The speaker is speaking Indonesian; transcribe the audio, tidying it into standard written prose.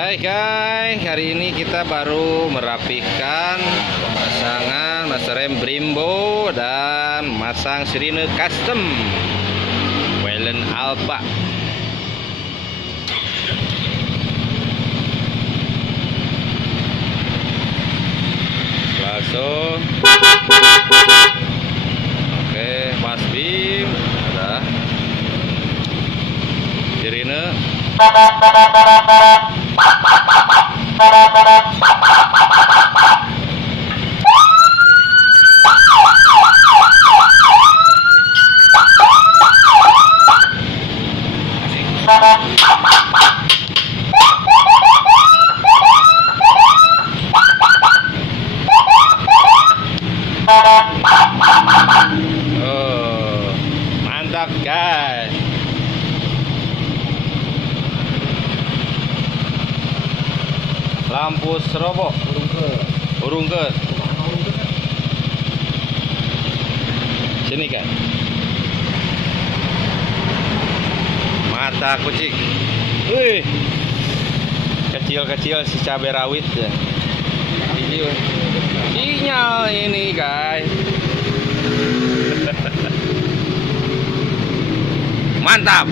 Hai guys, hari ini kita baru merapikan pemasangan master rem Brembo dan masang sirine custom Wayland Alpha. Langsung oke, pas beam ada sirine. Oh, mantap guys. Lampu serobok urung ke sini kan, mata kucing, wih, kecil-kecil si cabai rawit ya. Sinyal ini guys. Mantap.